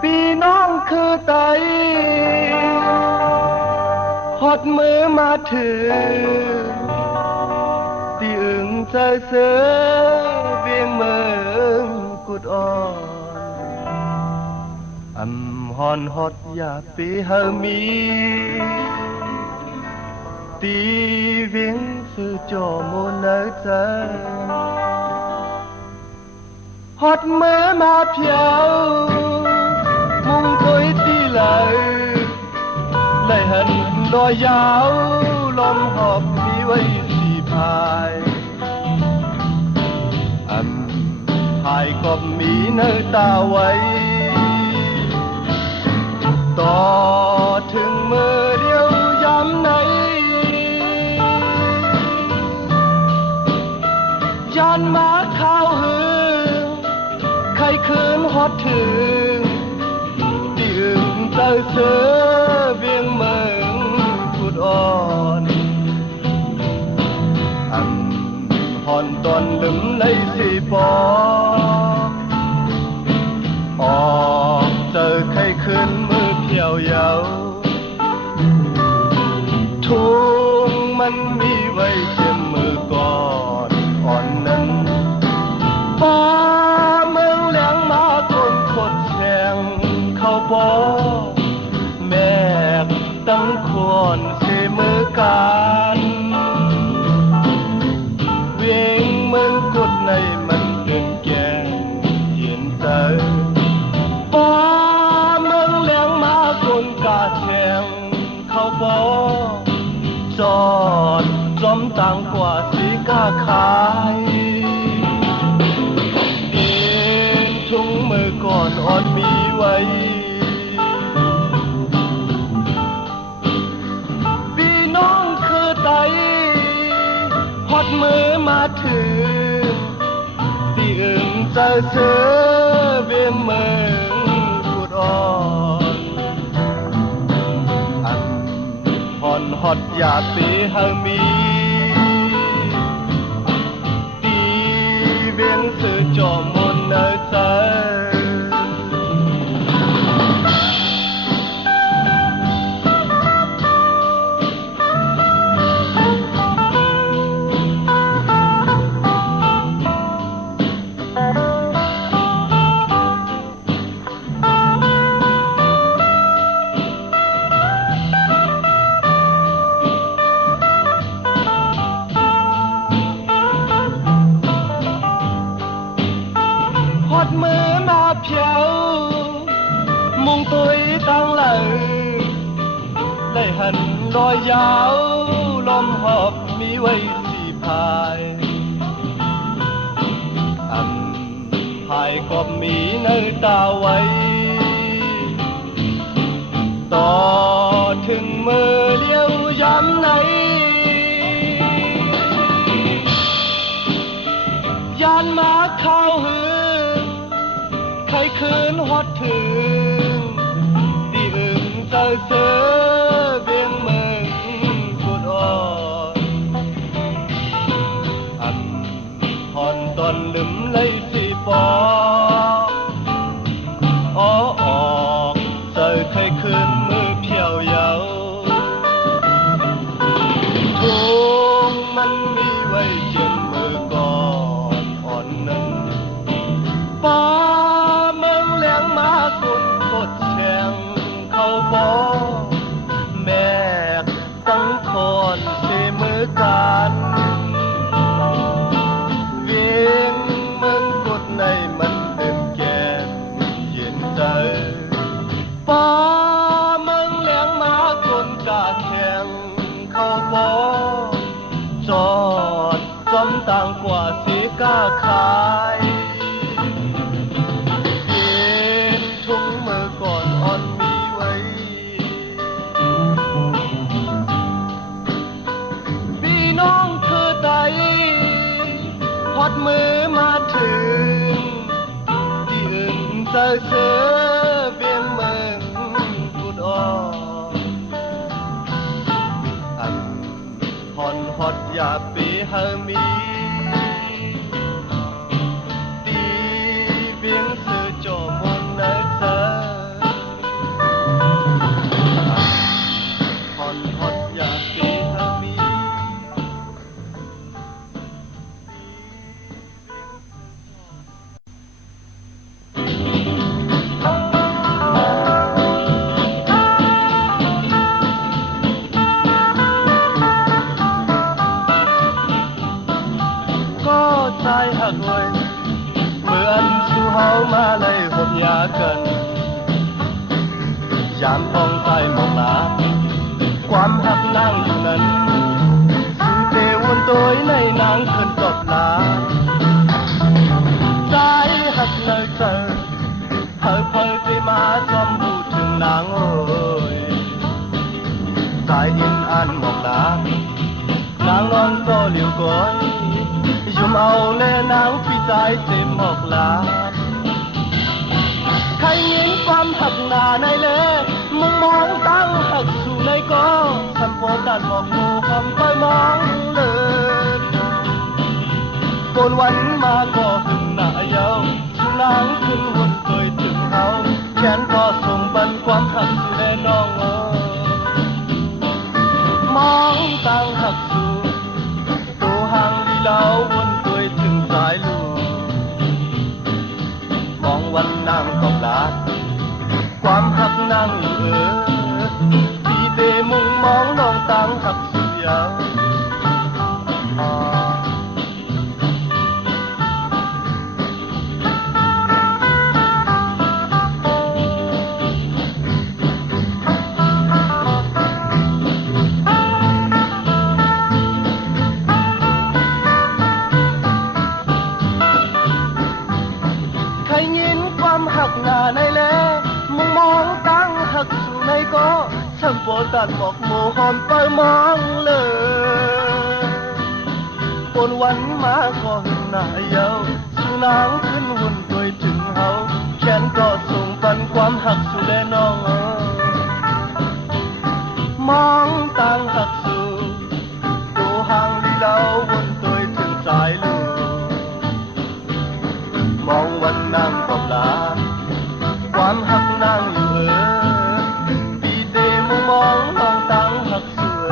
พี่น้องคือไตหดมือมาถือที่อึงใจเสือเวียงเมืองกุดอ่อนหอนฮอดอย่าปีเฮามีตีเวียงสื่อจอมเนใจฮอดมือมาเพียวมุงคุยตีเลยได้หันรอยยาวลมหอบมีไว้สีพายพายก็มีเนื้อตาไว้ต่อถึงมือเดียวย้ำไหนยานมาข้าวหือใครคืนฮอดถึงที่อึงเต้าเสือเวียงเมืองกุดอ่อนหอนตอนลืมในสีปอออกเจอใครคืนมือเพียวเยาทุ่งมันมีไว้เจ็บมือก่อนอ่อนนั้นฟ้าเมืองแหลงมาคนขดแฉงเข้าปอแม่ตั้งควรเสมือกันเวียงเมืองกดในมันเกินแกงเย็นใจฟ้าเมืองแหลงมาคนกาแฉงเข้าปอจอดจอมต่างกว่าสีกาขายเองทุ่งมือก่อนอ่อนมีไว้พี่น้องคือไตหอดมือมาถึงที่อึงใจเสือเวียงเมืองกุดอ่อนหอนฮอดอยากปีเฮามีตีเวียงสื่อจอมมนเนใจหอดมือมาเพียวมุงตุยตั้งเลยได้หันรอยยาวลมหอบมีไว้สีพายพายก็มีเนื้อตาไว้ต่อถึงมือเลี้ยวย้ำไหนยานมาเข้าหือใครคืนฮอดถึงที่อึงใจเสือเวียงเมืองกุดอ่อนหอนตอนลืมเลยสีปอออกใจใครคืนมือเพียวเยาทุ่งมันมีไว้เจ็บมือก่อนอ่อนนั้นฟ้าเมืองแหลงมาคนกดแฉงเข้าปอแม่ตั้งคนเสมือกันเวียงเมืองกดในมันเต็มแก่นเย็นใจฟ้าเมืองแหลงมาคนกาแข็งเข้าปอจอดจอมต่างกว่าสีกาขายทุ่งมือก่อนอ่อนมีไว้พี่น้องคือไตหอดมือมาถึงที่อึงใจเสือเวียงเมืองกุดอ่อนหอนฮอดอยากปีเฮามีตี sai hạt hồi mưa ăn su háo mà lấy hộp nhà cần dàn phong tay một láความหักนางอยู่นั้นสู่เตวันตัวในนางขึ้นตบลาใจหักเลยเจอเธอเพิ่งไปมาจอมพูดถึงนางโอ้ยใจอินอันหมอกลานางนอนก็เหลียวก้อยยุ่มเอาแน่นางพี่ใจเต็มหมอกลาใครยิงความหักหน้าในเล่มุมมองตั้งหักสู่ในก็ฉันโฟกัสหมอกโมคำไปมองเลยบนวันมาก็ขึ้นหน้าเยาสู่นางขึ้นวนเคยถึงเขาแขนก็ส่งบันความหักสู่ในน้องมองตั้งหักสู่ตัวห่างลีเหลาวนเคยถึงสายลูมองวันนางตบลาความหักนางที่เดมุงมองน้องต่างหักสุดยาวใครยินความหักหน้าในเล่มุงมองตั้งหักสู่ในก็ฉันโปรดตัดหมอกโมหอมไปมองเลยปนวันมาก็หึงหน้าเยาสู่นางขึ้นหุ่นโดยถึงเฮาแขนก็ส่งปันความหักสู่แลน้องมองตั้งหักสู่ตัวห่างลีเหลาวนโดยถึงสายลูมองวันนางตบลาความหักนางอยู่ปีเดมุมองน้องตั้งหักเสือ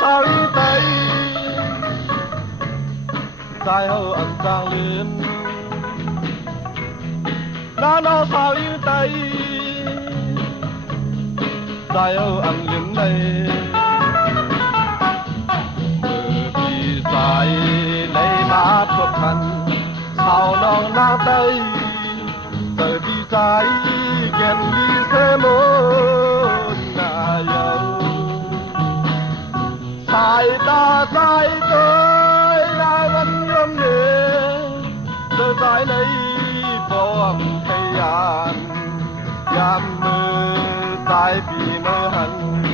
sao y tây dài hậu ẩn giang lên nó sao y tây dài hậu ẩn lên đây vì dài lấy má phật hành sao non na tây bởi vì dài ghen đi xe môn na yêu sai ta sai tới là vẫn nhôm nề tôi sai lấy bom thay an yam mơ sai vì mơ hận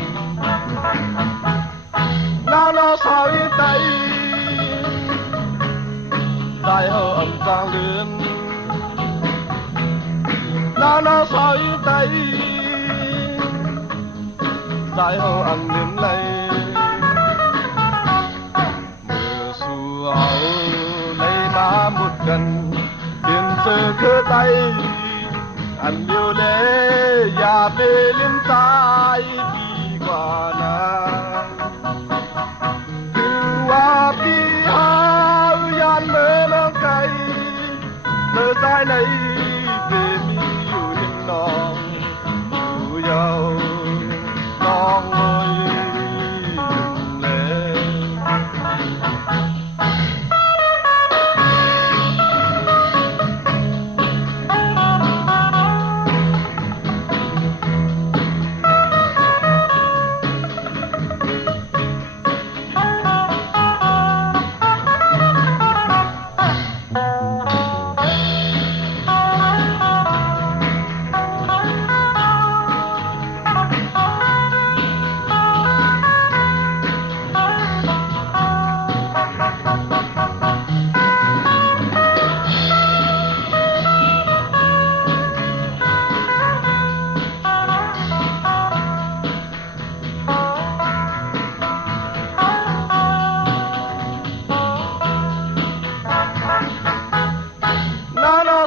nó sao y tay sai hậu ẩm giang lươn nó sao y tay sai hậu ẩm lươn lấy áo lấy má một gần tiền sơ khơ tay anh yêu lệ ya về lên tay đi qua nàng từ qua đi hao yan mơ nó cay từ tay này về mi yêu linh non yêu nhau non ơi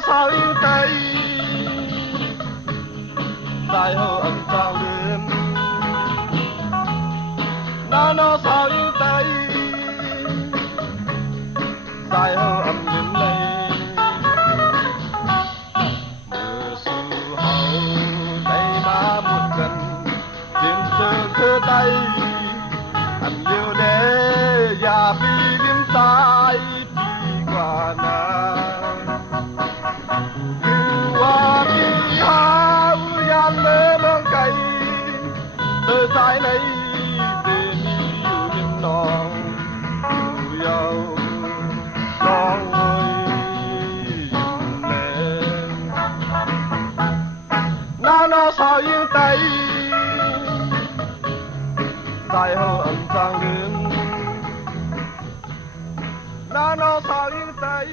sao yêu tay คือว่าที่หายันเมื่อเมืองไกลเธอสายไหนเดนีอยู่ริมหนองอยู่ยาวน้องเอ้ยยิ้มแลหน้าน้อสาวยิ่งไตđại hậu ẩn sang đường na nó sao yên tay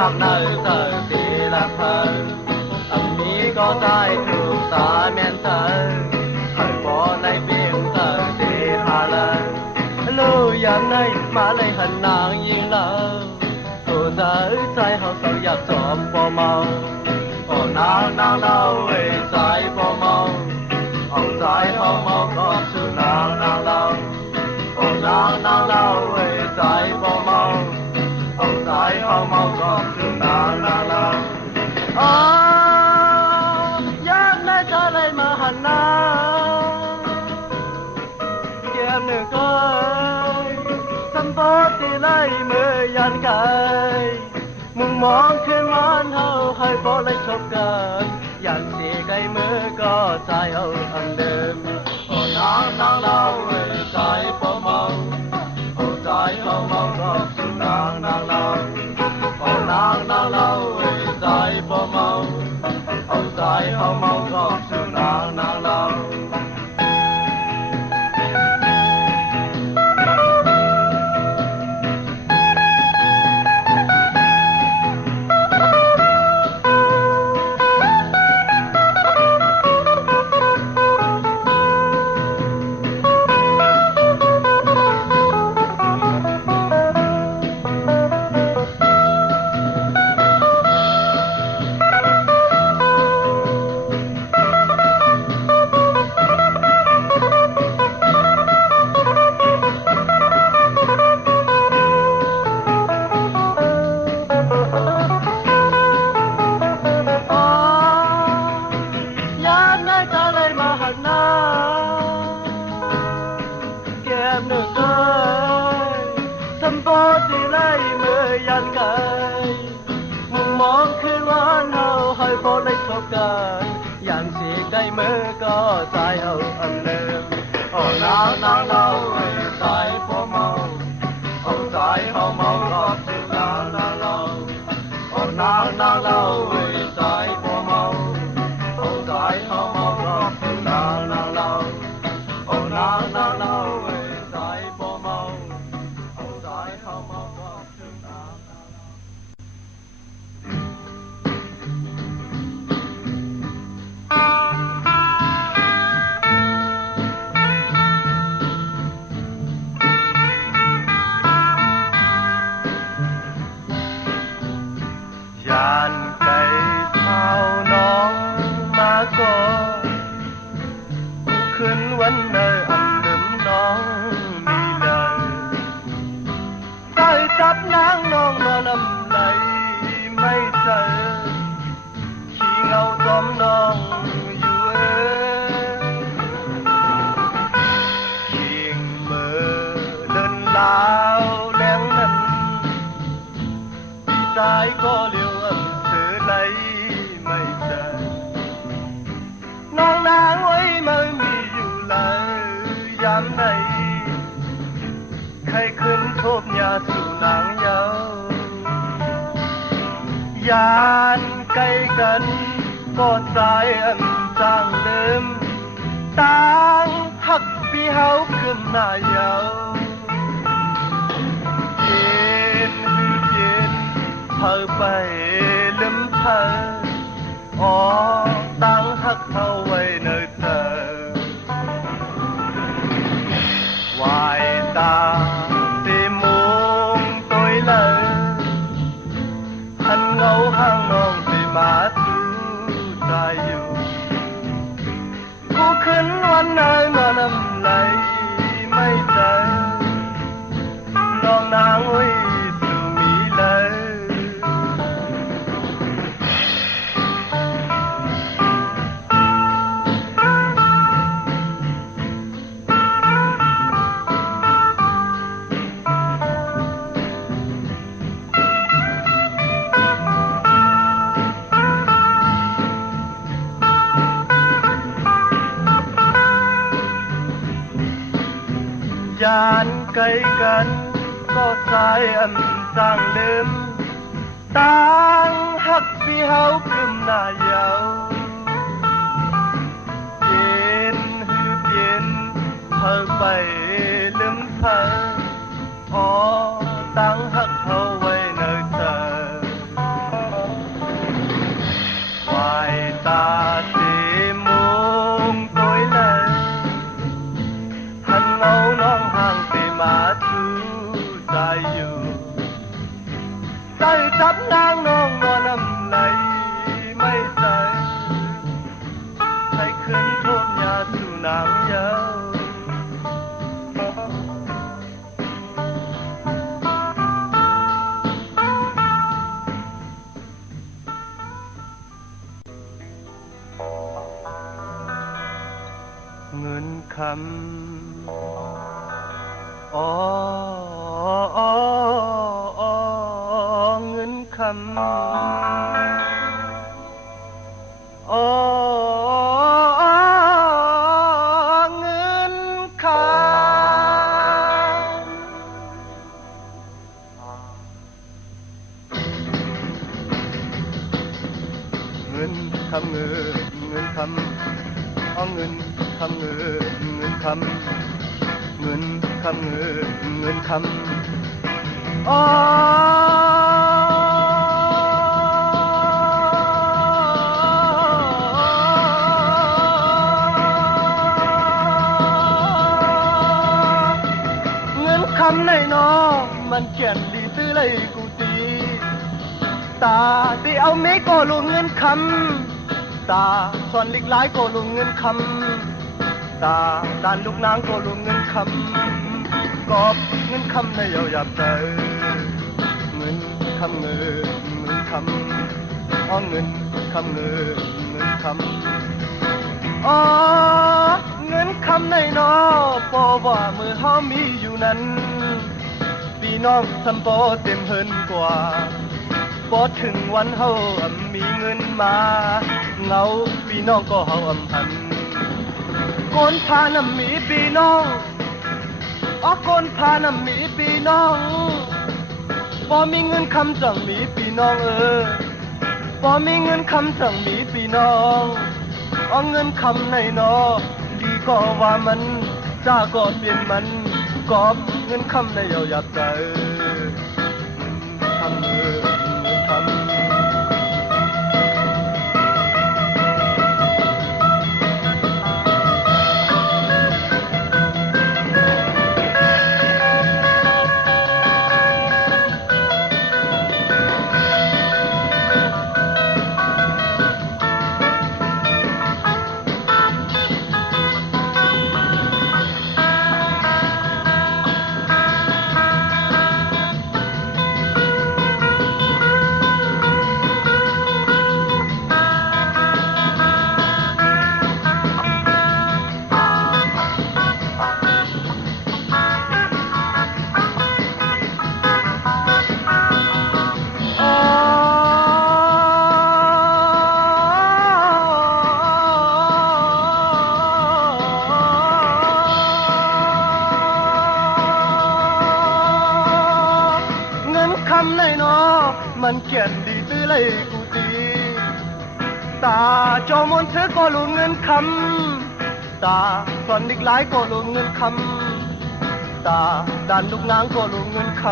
khắp nơi giờ thì là thơ âm mỹ có dài thường xa men thơ thời bỏ này biển giờ thì hà lên lưu dân này mà lấy hình nàng yên lỡ tổ giới trái họ sâu giặc trộm bò màu còn nàng đâu về trái bò màu ông trái bò màu có sự nàng đâu còn nàng đâu về trái bò màu ông trái bò màu có sự nàng đâu giang này cho đây mà hành nàng kiếm nửa coi xăm bó thì lấy mưa dàn cây mùng mongขึ้นร้อนเฮาให้บ่เลยชบกันอย่างสิไกลมือก็ใจเอาอันเดิมโอ้นางเราเอ้ยใจบ่เมาโอ้ใจเฮาเมาก็สุนางเราโอ้นางเราเอ้ยใจบ่เมาโอ้ใจเฮาเมาก็สุนางเราอย่างสิใกล้มือก็สายเอาอันเดิมโอ้นางเราเอ้ยสายบ่เมาโอ้สายเฮาเมาก็สุนางเราโอ้นางเราเอ้ยสายบ่เมาโอ้สายเฮาเมาก็สุนางเราโอ้นางเราเอ้ยสายบ่เมาโอ้สายเฮาเมาก็สุนางยานไก่เท้าน้องมาก่อนขึ้นวันเนออันเดิมน้องมีเลยได้จับนางน้องนอนน้ำไหลไม่เจอขี้เงาจอมน้องอยู่เคียงเมื่อเดินลาวแรงนั้นใจก็เลี้ยวlấy mây trời nàng ấy mớiมีอยู่เลยยามใดใครขึ้นทบยาสู่นางเยาว์ยานใกล้กันก็สายอันจางเดิมต่างหักปีเฮาขึ้นหน้าเยาว์เย็นหรือเย็นเธอไปลืมเธออ๋อตั้งหักเธอไว้ในใจ นวันไหนมาน้ำไหลไม่ใจน้องนางโอ้ยสู่มีเลยยานไกลกันก็สายอันสร้างเดิมต่างหักพี่เฮาคืมหน้าเยาวเปลี่ยนฮือเปลี่ยนเธอไปลืมเธออ๋อต่างหักเฮาไว้เนิ่นเธอวายตาสีมุงตัวเลยหันเงาน้องห่างไปมาทูใจอยู่ใจจับนางน้องนอนน้ำไหลไม่ใจให้ขึ้นทุกยาสู่นางเยาเงินคำอ๋อเงินคำอ๋อเงินคำเงินคำเงินคำอ๋อเงินคำเงินคำเงินคำเงินคำอ๋อเงินคำในน้องมันเขียนดีซื้อเลยกูตีตาที่เอาเมก็ลงเงินคำตาสอนลิกหลายก็ลงเงินคำตาด้านลูกนางก็ลงเงินคำกอบเงินคำในเยาหยาบใจเงินคำเงินคำอ๋อเงินคำเงินคำอ๋อเงินคำในนอปอว่ามือเฮามีอยู่นั้นพี่น้องทำปอเต็มเฮินกว่าพอถึงวันเฮามีเงินมาเงาพี่น้องก็เฮาพันโกนพาน้ำมีพี่น้องอ๋อโกนพาน้ำมีพี่น้องพอมีเงินคำจังมีพี่น้องพอมีเงินคำจังมีพี่น้องอ๋อเงินคำในนอดีก็ว่ามันจ้าก็เปลี่ยนมันกอบเงินคำในเยาหยาบใจคำคำคำในนอมันเขียนดีตื้อเลยกูตีตาจอมนเธอก็ลงเงินคำตาสอนอีกหลายก็ลงเงินคำตาด้านลูกนางก็ลงเงินค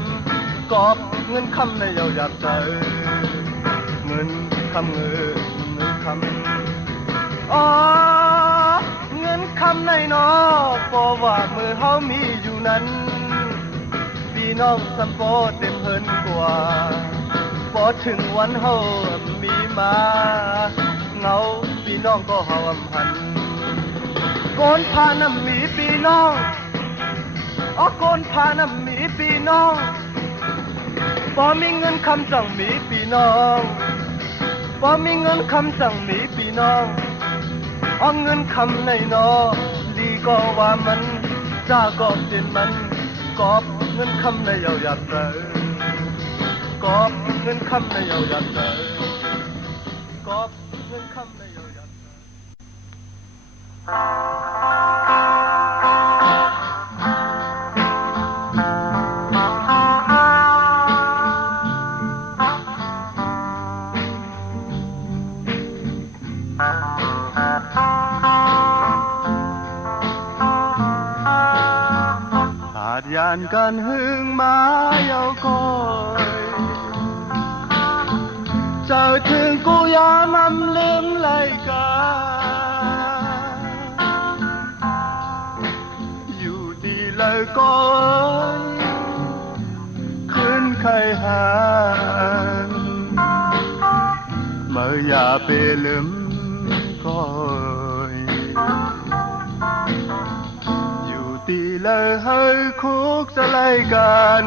ำกอบเงินคำในเยาหยาบใจเงินคำเงินคำอ๋อเงินคำในนอเพราะว่ามือเฮามีอยู่นั้นพี่น้องสัมปอเต็มเฮินกว่าพอถึงวันเฮามีมาเงาพี่น้องก็เฮาพัน โกนพาน้ำหมีพี่น้องโกนพาน้ำหมีพี่น้องพอมีเงินคำสั่งหมีพี่น้องพอมีเงินคำสั่งหมีพี่น้องเงินคำในนอดีก็ว่ามันจ้าก็เป็นมันกอบเงินคำในเอาอยากเจอกอบเงินคำในเอาอยากเจอกอบเงินคำในเอาอยากเจอยานกันหึงมาเยาคอยเจ้าถึงกูยามันลืมไหลกาอยู่ดีเลยก้อยขึ้นใครหานเมื่ออย่าไปลืมก้อยตีเลยให้คุกสลายกัน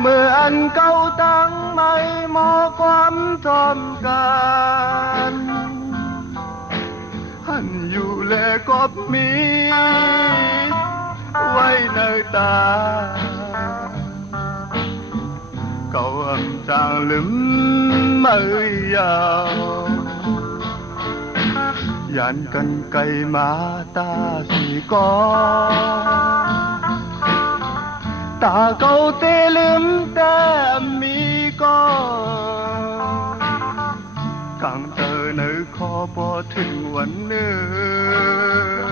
เมื่ออันเก่าตั้งไม่มอความทอมกันหันอยู่แลกบมีไว้ในตาเก่าอำจางลืมไม่ยาวยันกันไกมาตาสีกอตาเก่าเตลืมแต่มีก็กังเจอในคอพอถึงวันเนื้อ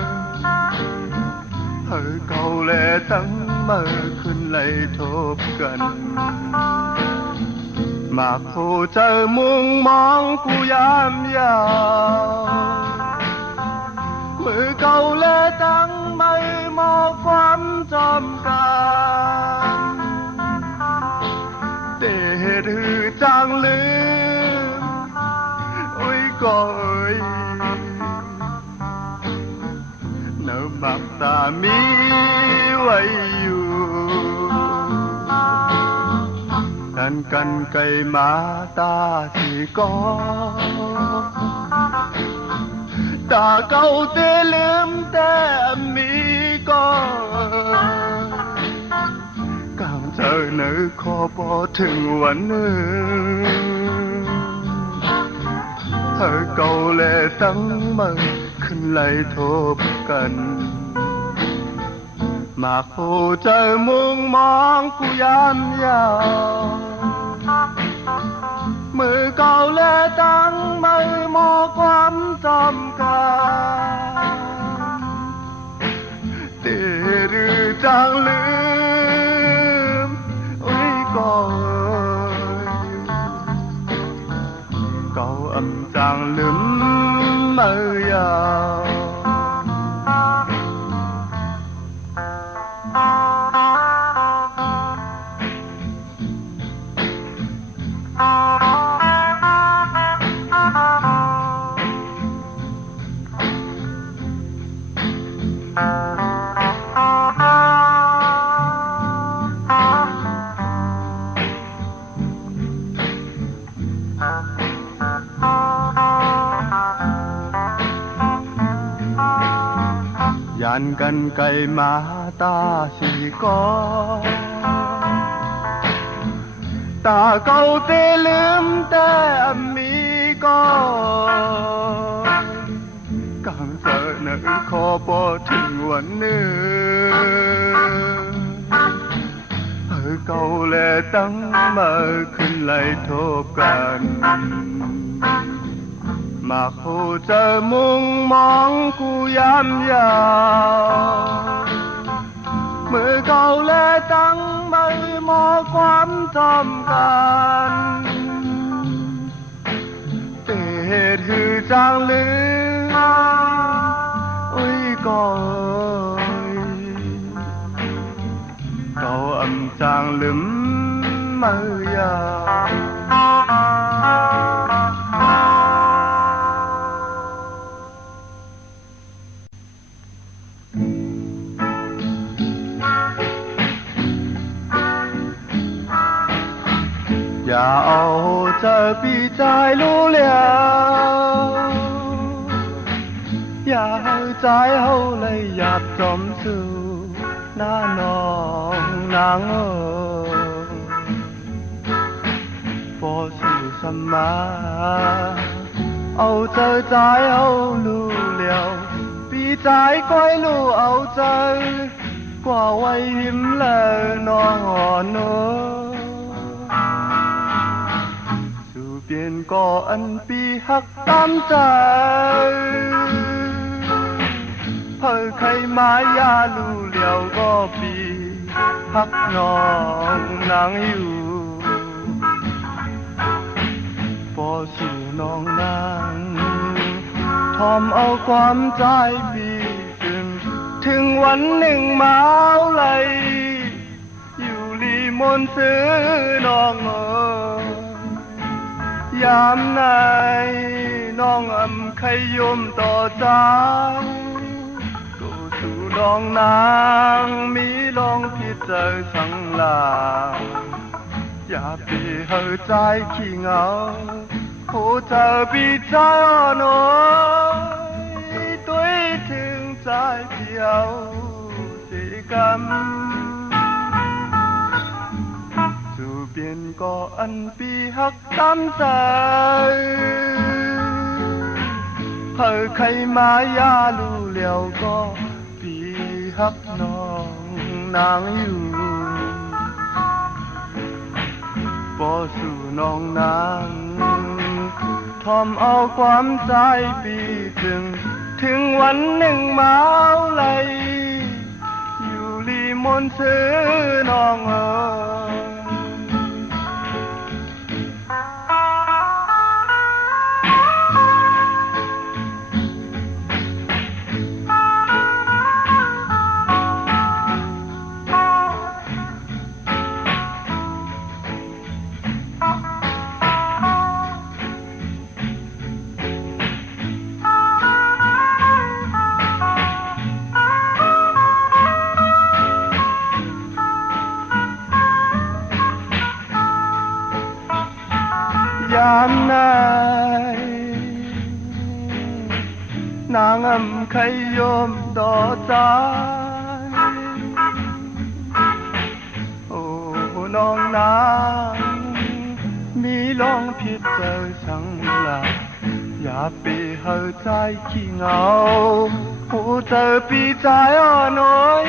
เฮอเก่าแลตั้งเมื่อขึ้นไล่ทบกันมาโคเจอมุงมองกูยามยาวมือเก่าและตั้งไม่มอความจำกันเดชหือจางลืมอุ้ยก่อยเนื้อมักสามีไว้อยู่กันไกมาตาสีกอตาเก่าเตลืมแต่มีก็ก้าวเจอเนื้อคอพอถึงวันเนื้อเธอเก่าแลตั้งมันขึ้นไล่ทบกันมาโคเจอมุงมองกูยามยาวมือเก่าและตั้งไม่มอความจำกันเตรือจางลืมอุ้ยก่อยเก่าอำจางลืมเมื่อยาวยันกันไกมาตาสีกอตาเก่าเตลืมแต่มีก็กังเจอเนื้อคอพอถึงวันเนื้อเก่าแลตั้งมาขึ้นไล่ทบกันมาโคเจอมุงมองกูยามยาวมือเก่าและตั้งไม่มอความจำกันเตดหือจางลืมอุ้ยก่อยเก่าอำจางลืมมือยาว พี่ชายรู้แล้วอย่าให้ใจเฮาเลยหยาบจอมสู่หน้าน้องนางพอสู่สมมาเอาเจอใจเอารู้แล้วพี่ใจก้อยรู้เอาใจกว่าไว้หิมแล้วน้องอ่อนโนสู่เปลี่ยนก็อันปีหักตามใจเพิ่ใครมายารู้แล้วก็ปีหักน้องนางอยู่พอสู่น้องนางทอมเอาความใจพี่ถึงวันหนึ่งมาไหลอยู่ลีมนซื้อน้องยามไหนน้องใครยมต่อใจก็สู่น้องนางมีลองที่เจอสังลาอย่าปีเฮอใจขี้เหงาโหเจอพี่ใจอ่อนน้อยตัวถึงใจเพียวสิกรรมสู่เปลี่ยนก็อันปีหักตามใจเฮอใครมายารู้แล้วก็ปีหักน้องนางอยู่พอสู่น้องนางทอมเอาความใจปีถึงวันหนึ่งมาไหลอยู่ลีมนซื้อน้องยามไหนนางใครยมต่อใจโอ้น้องนางมีลองผิดเจอสังลาอย่าไปเฮอใจขี้เหงาผู้เจอปีใจอ่อนน้อย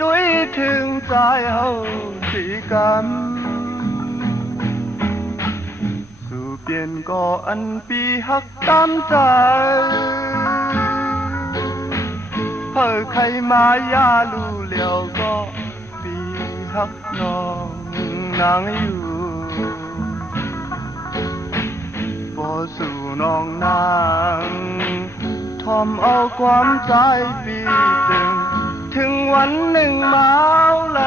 ด้วยถึงใจเฮาสิกรรมเปลี่ยนก็อันปีหักตามใจเพิ่ใครมายารู้แล้วก็ปีหักน้องนางอยู่พอสู่น้องนางทอมเอาความใจปีถึงวันหนึ่งมาไหล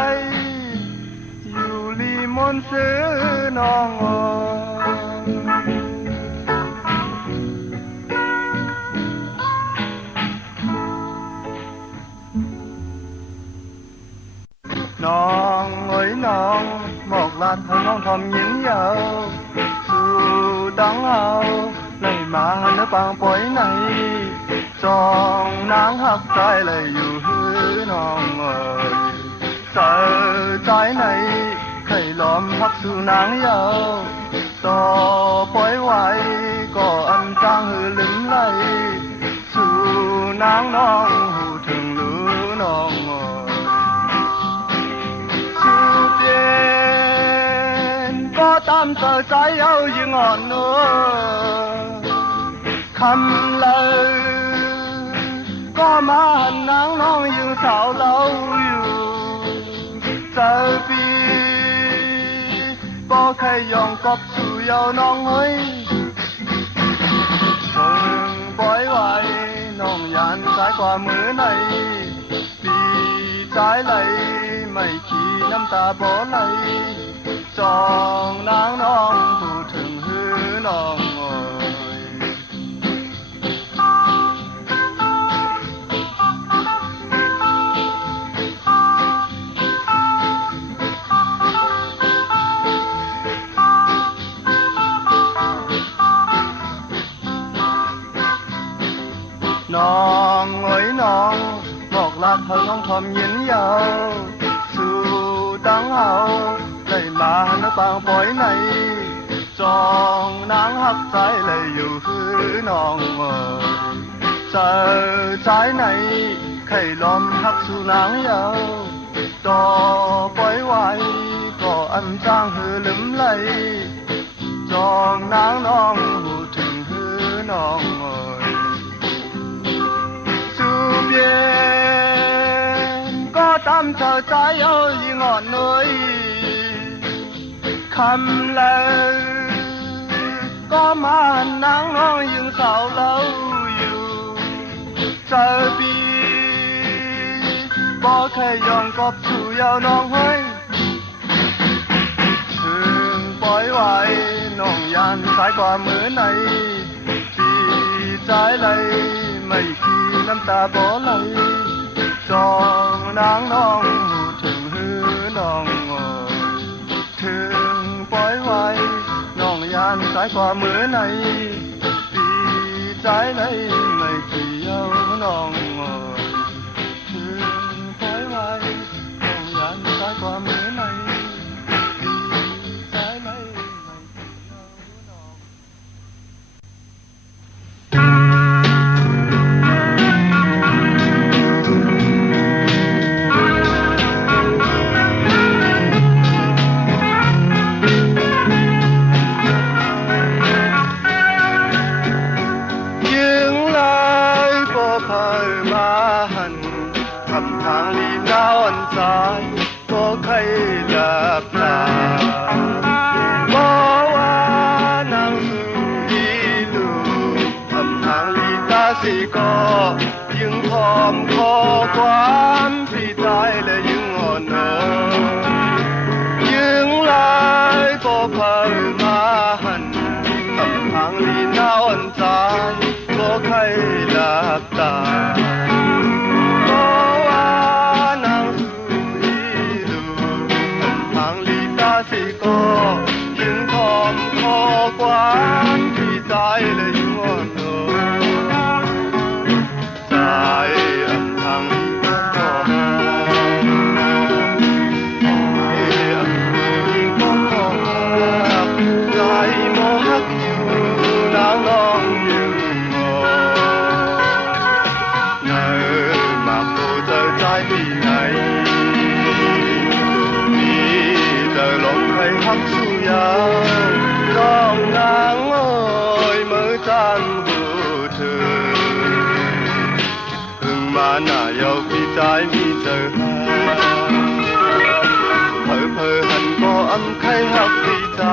อยู่ลีมนซื้อน้องน้องเอ้ยน้องบอกลาเธอน้องทอมยิ้มยาวสู่ดังเอาเลยมาเนื้อปางปล่อยไหนจองนางหักใจเลยอยู่หือน้องเอ้ยเจอใจไหนใครล้อมพักสู่นางยาวต่อปล่อยไว้ก็อันจางหือลืมไหลสู่นางน้องหูถึงหรือน้องก็ตามเจอใจเอายิ่งอ่อนนัวคำเลยก็มาหันนางน้องยิ่งสาวเราอยู่เจอปีก็ใครยองกบสู่เยาน้องเฮ้ยเพิ่งปล่อยไว้น้องยันสายกว่ามือไหนปีใจไหลไม่ขี้น้ำตาบ่ไหลจองนางน้องพูดถึงหือน้องเอ้ย น้องเอ๋ยน้องบอกรักเธอน้องทอมยินยาวสู่ดังเฮาได้มาหน้าต่างปล่อยในจองนางหักใจเลยอยู่หือน้องเอ๋ยเจอใจไหนใครล้อมหักสู่นางยาวต่อปล่อยไว้ก็อันจ้างหือลืมไหลจองนางน้องหูถึงหือน้องเอ๋ยสู่เบียนก็ตามเธอใจเอายิ่งอ่อนน้อยคำเลยก็มานางน้องยังสาวเล่าอยู่เจอปีบอกแค่ยองกอบสู่ยาวน้องเฮ้ยถึงปล่อยไว้น้องยันสายกว่ามือไหนปีใจเลยไม่ขี้น้ำตาบ่ไหลจองนางน้องหูถึงหือน้องถึงปล่อยไว้น้องยานสายกว่ามือไหนปีใจไหนไม่เกี่ยวน้องถึงปล่อยไว้น้องยานสายกว่ามือไหนปีใจไหนไม่เกี่ยวน้องก็ใครหลับตาบอกว่านางสุรีลูกทำหางลีตาสีก็ยังทอมคอความพี่ตายและยังอ่อนน้อยังลายก็เพิ่มมาหันทำหางลีน่าอ่อนใจก็ใครหลับตาสิก็ยิงทอมคอกวานที่ใจเลยยิ่งอ่อนโน้ใจอันทางก็หาใจอันนี้ก็หักใจโมหักอยู่นางน้องยิ่งอ่อนเนื้อมาผู้เจอใจที่ไหนหักสู่ยาวน้องนางโอ้ยมือจันหูเธอพึ่งมาหน้าเยาพี่ใจมีเจอหาเพอหันก็อำใครหักพี่ใจ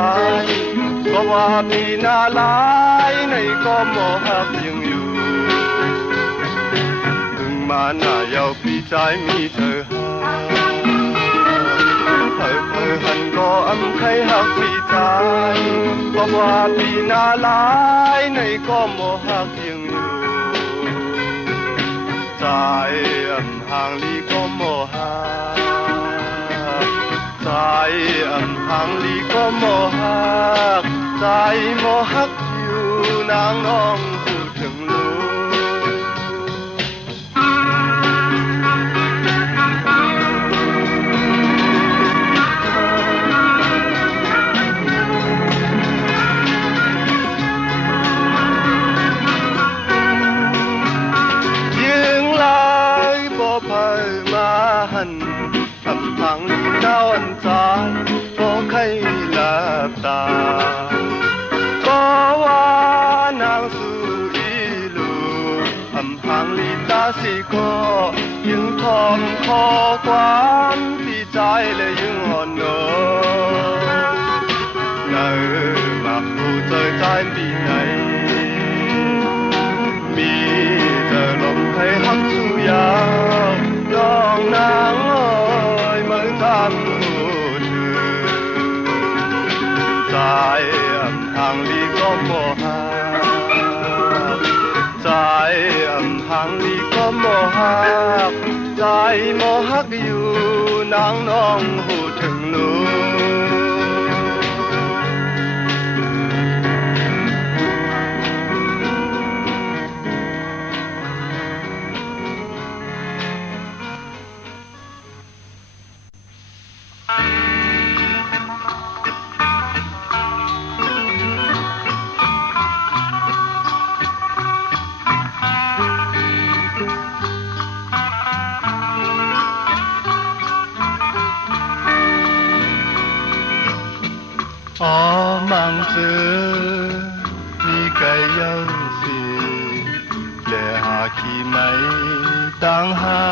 ก็ว่าพี่น่าลายในก็หมอหักยังอยู่พึ่งมาหน้าเยาพี่ใจมีเจอหาเธอหันก็อำใครหักพี่ใจก็ว่าพี่น่าลายในก็โมหักยังอยู่ใจอำห่างลีก็โมหักใจอำห่างลีก็โมหักใจโมหักอยู่นางน้องพูดถึงลูกทำพังดาวอันจานก็ใครหลับตาก็ว่านางสุรีลูกทำพังลีตาสีก็ยังทอมคอความพี่ใจและยังอ่อนน้อมเนื้อมาผู้เจอใจปีไหนมีเจอลมใครหักสู่ยาวน้องนางโอ้ยมือทำหูถือใจอำห่างลีก็โมหักใจอำห่างลีก็โมหักใจโมหักอยู่นางน้องหูถึงลูก子你该有事และหาขี้ไม่ต่างหา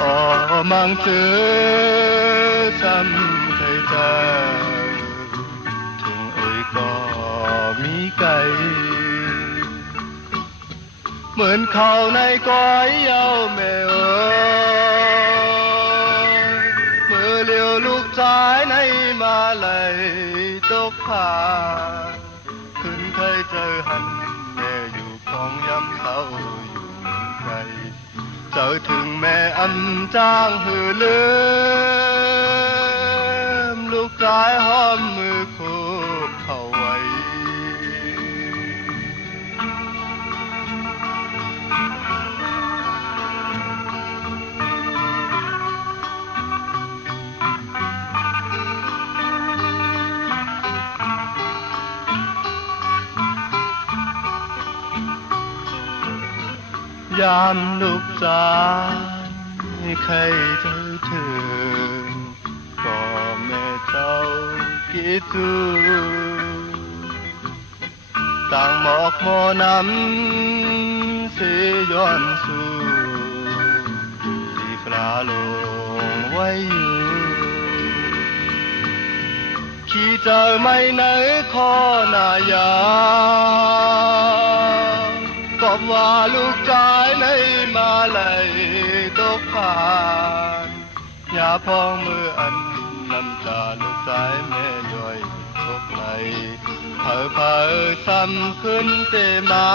อ๋อมังเจอซ้ำเคยเจอถึงเอ่ยก็มีไก่เหมือนเขาในก้อยเย้าแม่เอ๋ยเมื่อเลี้ยวลูกชายในมาลัยตกผาขึ้นเคยเจอหันแม่อยู่ของยำเศร้าอยู่เมืองไกลเจอถึงแม่อำจ้างหือลืมลูกชายห้อมมือคูบเข้าไว้ยามลูกจานใครเจ้าถึงก็แม่เจ้าคิดดูต่างหมอกหมอนำสีย้อนสู่ที่ฟลาลงไว้อยู่ขี้เจอไม่ไหนขอหน้ายาก็ว่าลูกชายในมาลัยตกผ่านอย่าพองมืออันน้ำตาลูกชายแม่ย่อยตกไหลเผอซ้ำขึ้นเตมา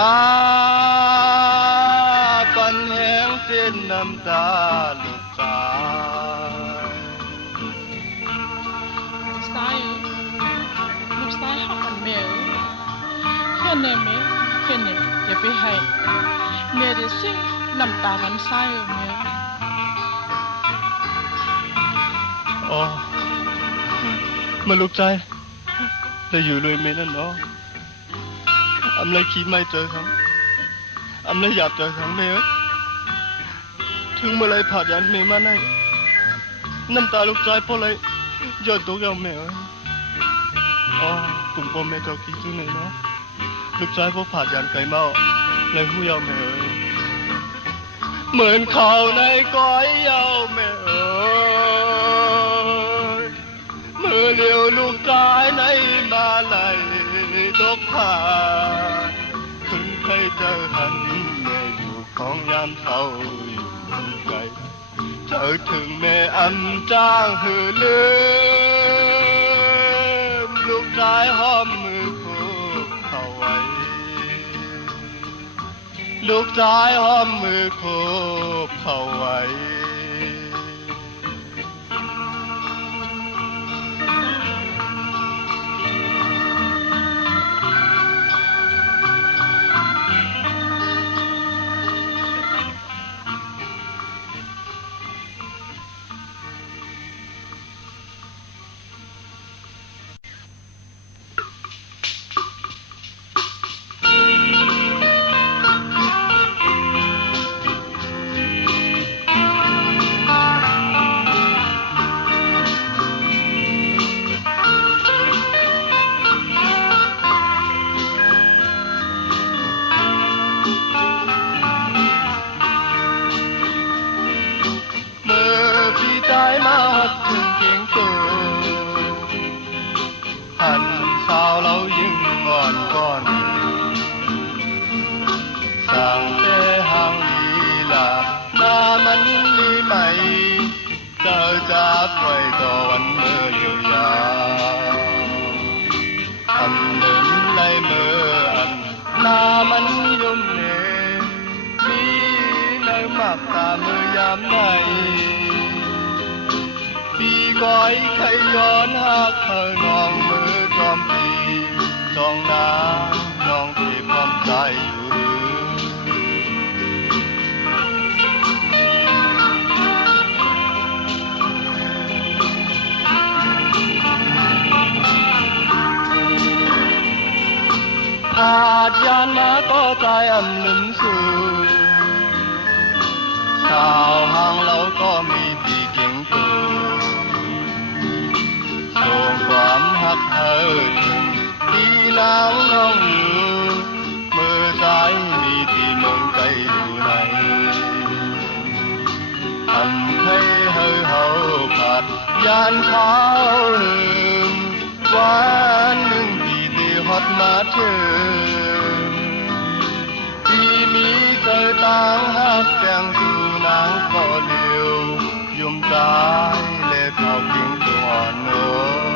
ปันแห้งเส้นน้ำตาลูกชายสายลูกสายหักกันแม่เห็นไหมแม่เห็นไหมอย่าไปให้แม่จะสิน้ำตากันสายแม่อ๋อมาลูกใจจะอยู่เลยเมนั่นเนาะอำเลยคิดไม่เจอเขาอำเลยอยากเจอเขาเมย์ถึงเมื่อไรผ่านยันเมย์มาไหนน้ำตาลูกใจเพราะอะไรหยดตกยังเมย์อ๋อกลุ่มพ่อแม่เจ้าคิดจุ่งไหนเนาะลูกใจพวกผ่านยันไกลเมาเลยหูยาวเมย์เหมือนเขาในก้อยยาวเมย์เมื่อเลี้ยวลูกชายในมาลัยตกผ่านขึ้นเคยเจอหันแม่อยู่ของยามเศร้าอยู่ไกลเจอถึงแม่อำจ้างหือลืมลูกชายห้อมมือคูบเข้าไว้ลูกชายห้อมมือคูบเข้าไว้ถึงเพียงตัวหันสาวเรายิ่งอ่อนก่อนสั่งแต่ห่างลีลาหน้ามันลีไหมเจอจากไว้ต่อวันเมื่อเลียวยาวทำเดินในเมื่ออันหน้ามันยุ่มเนมีในหมักตามือยามไหนปีก้อยไขย้อนหักเธอน้องมือจอมปีจองน้ำน้องที่ความใจอยู่อาจยานมาก็ใจอำลึมสูสาวห่างเราก็มีที่เก่งตัวส่งความ hắc hờ đi nắng non như mưa trái đi tìm mừng cây dù này thầm thấy hơi hậu phạt gian tháo hương quán hương kỳ tì hót mát đi mi tơi tang hắc kèng dù nắng có liều dùng trái lệ thao kinh tuần nữa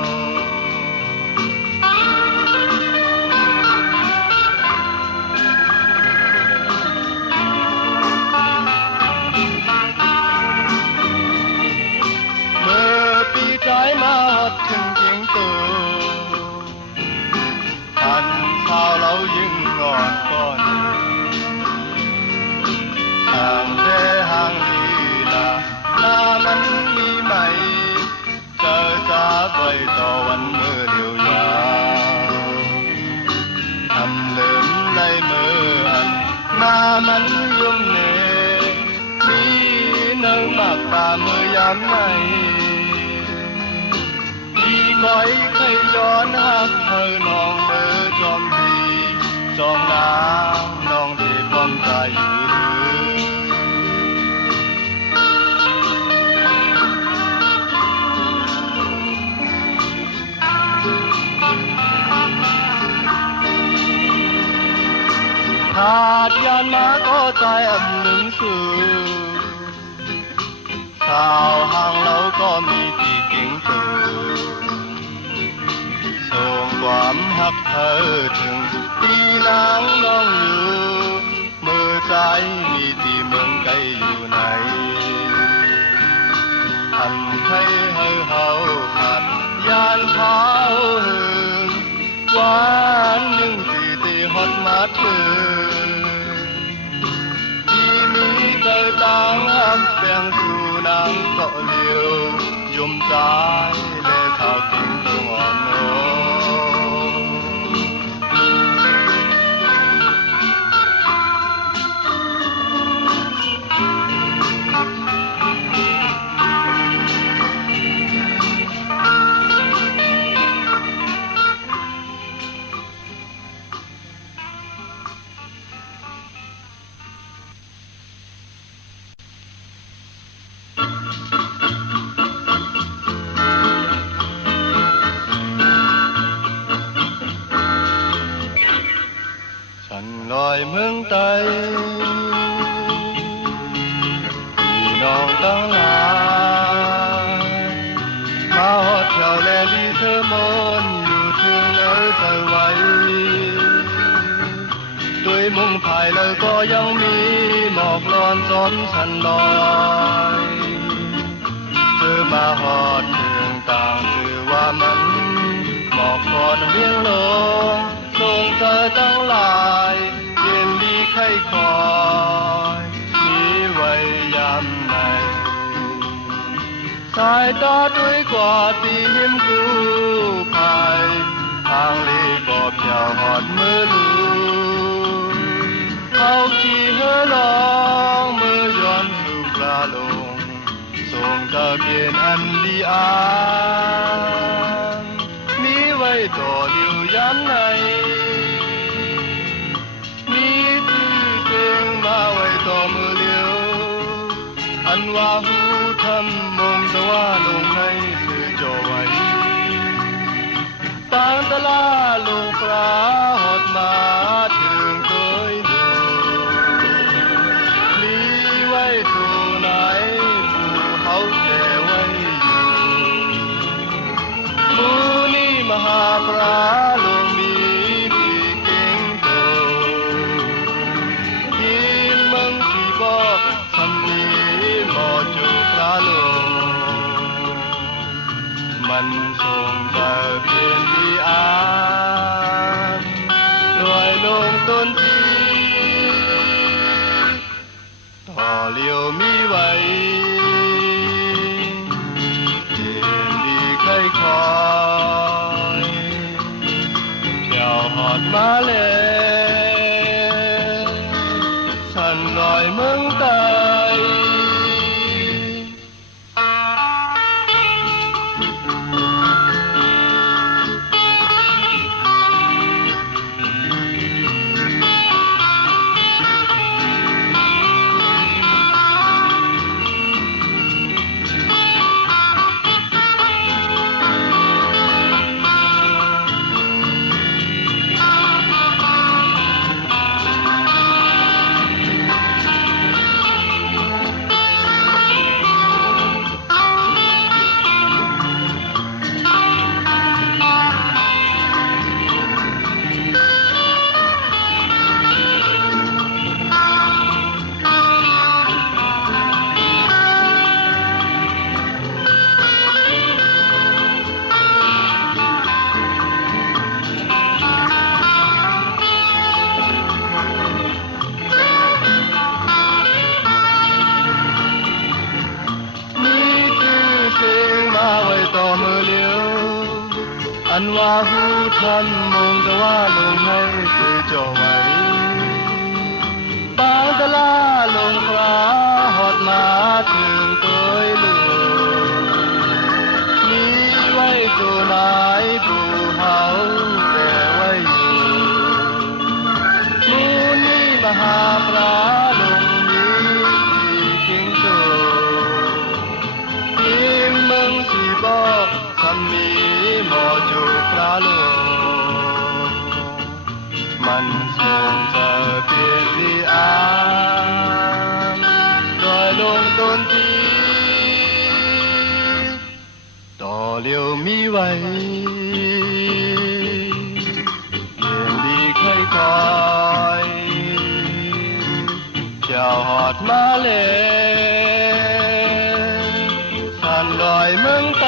trái má hótถึงเพียงตัวพันเท้าเรายิ่งงอนก้อนห่างแท้ห่างลีลาหน้ามันมีไหมเจอจ้าไว้ต่อวันเมื่อเดียวยาวทำเลิมในมืออันหน้ามันยุ่มเนมีเนื้อมากตาเมื่อยามไหนก้อยเคยย้อนหักเธอน้องเมื่อจอมดีจอมน้ำน้องที่ป้อมใจอยู่หรือขาดยานมาก็ใจอับหนึ่งสื่อสาวห่างเราก็มีที่เก่งเธอส่งความหักเธอถึงที่นางน้องอยู่มือใจมีที่เมืองไกลอยู่ไหนทำให้เฮาขาดยานเท้าหึงวันหนึ่งที่ฮอดมาถึงที่มีเธอต่างหักแบ่งสู่นางเกาะเลียวยุ่มใจและเท้ากินตัวอ่อนโนลอยเมืองไตพี่น้องตั้งหลายมาฮอดแถวแลดีเธอมนอยู่ถึงเธอไว้ด้วยมุงภายเลยก็ยังมีหมอกลอนซ้อนสันลอยเธอมาฮอดถึงต่างคือว่ามันหมอกก่อนเวียงลงส่งเธอตั้งหลายเย็นดีใครคอยมีไว้ยามไหนสายตาด้วยกว่าตีหิมกูภัยทางลีก็เพียวหอดมือลูเขาขี่เฮือลองมือย้อนสู่ปลาลงส่งตะเกียนอันดีอานมีไว้ต่อเดียวยามไหนต่อมือเลี้ยวอันว่าหูทำมงแต่ว่าลงในสื่อจอไว้ปางตะลาลงปลาหอดมาถึงเคยดูมีไว้ทูไหนผู้เขาแต่ไว้อยู่มูนี่มหาปราลงมีที่เก่งโตบอกทำนี้หมอจูปลาโลมันส่งแต่เพียงดีอานลอยลงต้นทีต่อเลี้ยวมีไว้เพียงดีใครคอยเที่ยวหอดมาแล้วฉันลอยเมืองไกล ข ว่าหูทันมองแต่ว่าลงให้คือจ่อไว้บางตะลาลงคราหอดมาถึงตัวลูกมีไว้ตัวนายผู้เฮาแต่ไว้อยู่มูนี่มหาปราลงนี้ที่คิงโตที่เมืองสีบอกคำมีหมอจูปราลงมันส่งจะเปลี่ยนวิอาโดยลงต้นทีต่อเลี้ยวมีไว้เพียงดีค่อยคอยเจ้าหอดมาเลยสันลอยเมืองไป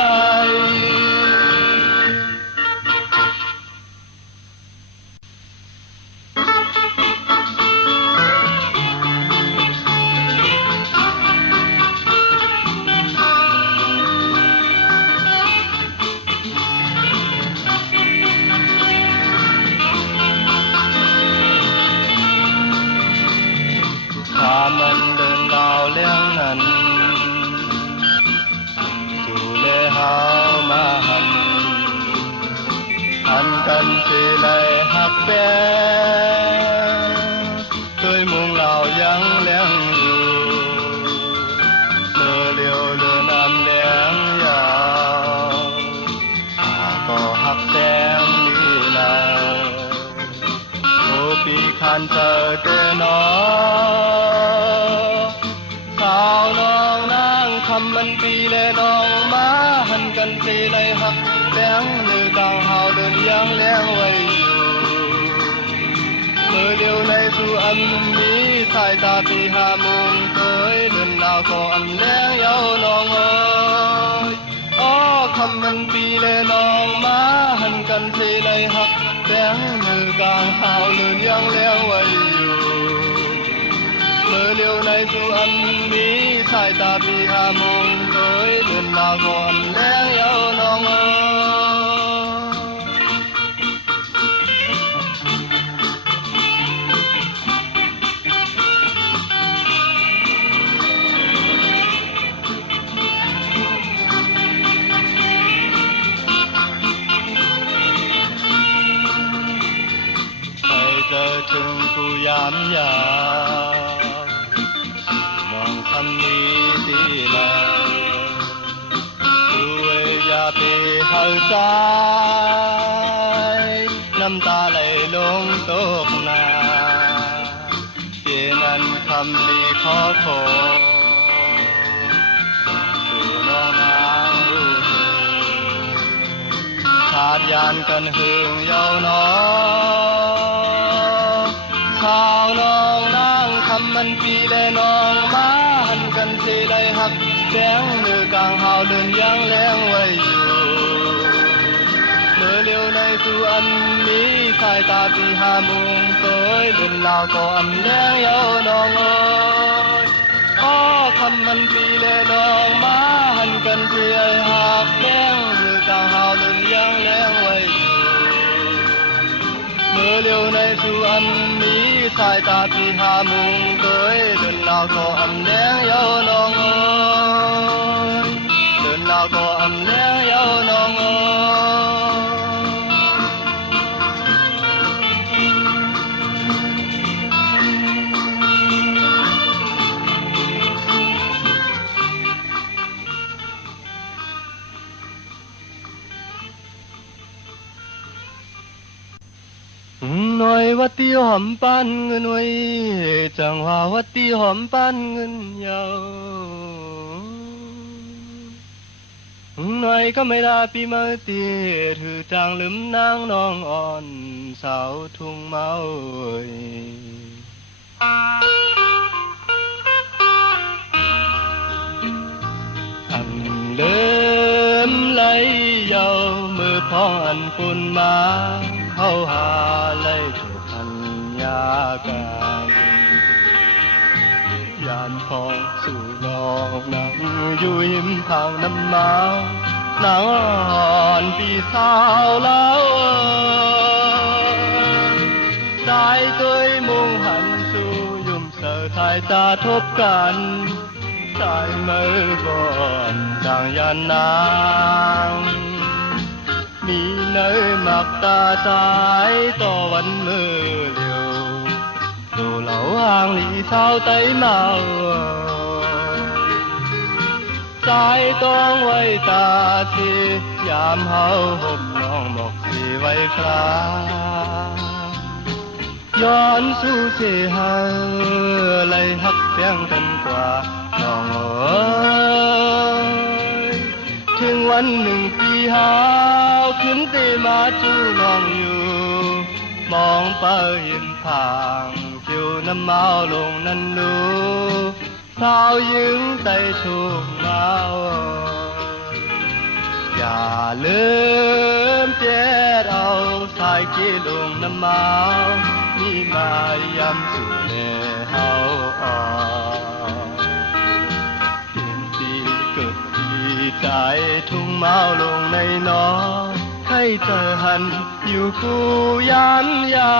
มันเดินดาวเลี้ยงนั้นสู่เลหาวมาหันกันสิเลยหักแปด้วยมุงเหล่ายังเลี้ยงอยู่เมื่อเลี้ยวเรือนำเลี้ยงยาวก็หักแดงนี่นาโอปีคันเจอเกินน้อมันปีและน้องมาหันกันสีในหักแดงมือกลางหาวเดินยังเลี้ยงไว้อยู่เมื่อเดียวในสู่อันนี้สายตาปีหาโมงเคยเดินดาวก็อันเลี้ยงเย้าน้องเอ้ยอ้อคำมันปีและน้องมาหันกันสีในหักแดงมือกลางหาวเดินยังเลี้ยงไว้อยู่เมื่อเลี้ยวในสู่อันนี้สายตาปีหาโมงเคยเดินลาก่อนแล้วเย้าน้องเอ๋ใครจะถึงกูยามยามองคำนี้สิมาด้วยอย่าไปเฮาใจน้ำตาไหลลงตกนาเพียงนั้นคำนี้ขอขอสู่น้องนางรู้เธอขาดยานกันหึงเย้าน้อข้าวน้องนางคำมันปีและน้องมาหันกันสิเลยหักแดงมือกลางหาวเดินยังแรงไว้อยู่เมื่อเลี้ยวในสู่อันนี้สายตาปีหาโมงเคยเดินลาวก็อันแรงเย้าน้องเอ้ยอ้อคำมันปีและน้องมาหันกันสิเลยหักแดงมือกลางหาวเดินยังแรงไว้อยู่เมื่อเลี้ยวในสู่อันนี้สายตาพี่หามุงเคยเดินลาวก็อันแดงเย้าน้องเอ้ยเดินลาวก็อันแดงเย้าน้องเอ้หน่อยวัดที่หอมปันเงินไว้จังว่าวัดที่หอมปันเงินยาวหน่อยก็ไม่ได้ปีมาตีถือจางลืมนางน้องอ่อนสาวทุ่งเมาอันเดิมไหลเยามือพองอันปุ่นมาเข้าหาไหลถูกพันยากายยานพองสู่นองนั่งอยู่ยิ้มทางน้ำมา นางอ่อนปีสาวแล้วสายตัวมุ่งหันสู่ยุ่มเสือสายตาทบกันสายมือก่อนต่างยันนางมีเนยหมักตาสายต่อวันมือเดียวดูเหล่าห่างหลีสาวไต้เมาสายต้องไว้ตาสียามเฮาห่มน้องหมอกสีไว้คลาย้อนสู่เสียหาไล่หักเพียงกันกว่าน้องเอ๋ยถึงวันหนึ่งปีหาวขึ้นตีมาจูน้องอยู่มองไปเห็นทางคิวน้ำเมาลงนั้นดูสาวยิงไต่ถูกเมาอย่าลืมเจ็ดเอาสายกี่ลงน้ำเมามีมายำสุดแน่เฮาอ่อนเพียงตีเกิดดีใจทุ่งเมาลงในน้องให้เธอหันอยู่คู่ยันยา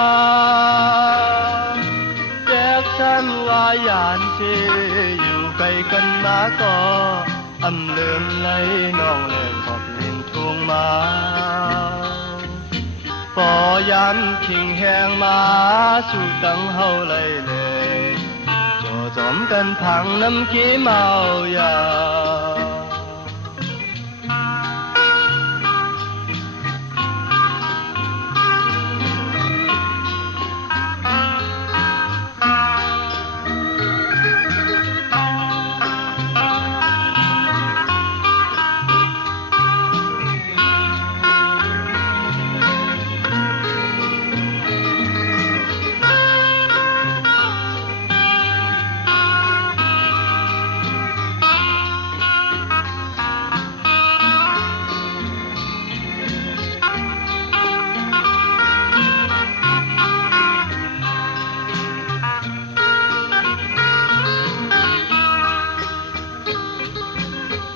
แจกฉันว่าหยานเชอยู่ไกลกันมาก็อำเลิมไหลน้องเลยขอบเล่นทุ่งมาปอยันขิงแหงมาสู่ตังเฮาเลยเลยจอจอมกันพังน้ำกี้เมายา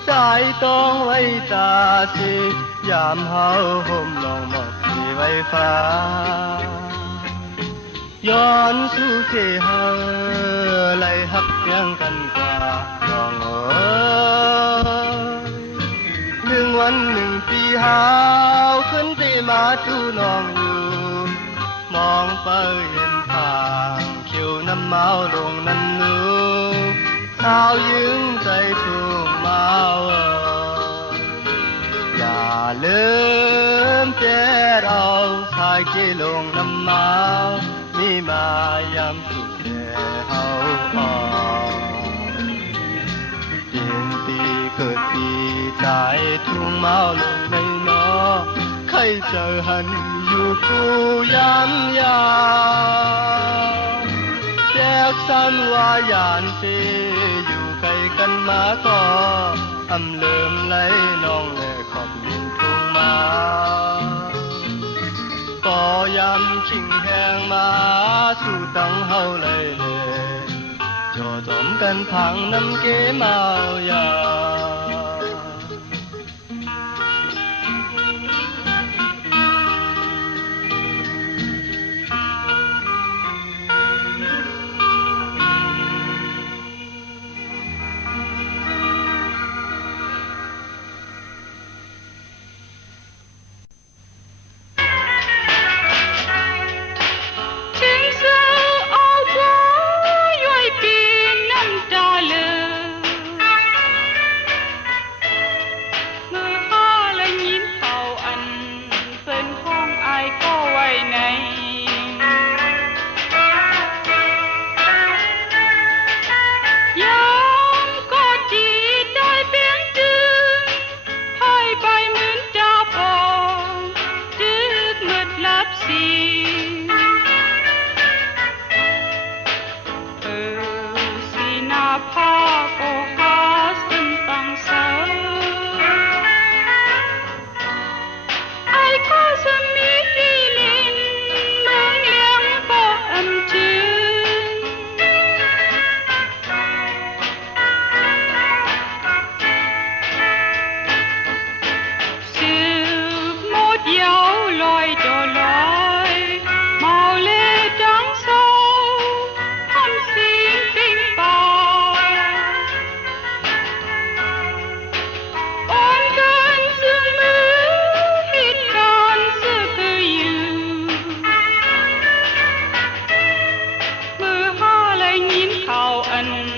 สายต้องไว้ตาสิยามเฮาห่มลองหมอกสีไว้ฟ้าย้อนสู่เสหาไล่หักเพียงกันกว่าน้องเอ๋ยถึงวันหนึ่งปีหาวขึ้นตีมาจูน้องอยู่มองไปเห็นทางคิวน้ำเมาลงนั้นนูสาวยิงใจถูกเมาอย่าลืมเจ็ดเอาสายกี่ลงน้ำเมามีมายำสุดแด่เฮาอ่อนเพียงตีเกิดปีใจทุ่งเมาลงในน้อใครเจอหันอยู่คู่ย้ำยาแจกสันว่าหยานเสอยู่ไกลกันมาก็อำเลิมไหลน้องและขอบลินทุ่งมาก็ยำชิงแหงมาสู่ตังเฮาเลยเลยจอจอมกันพังน้ำเกเมายา กัน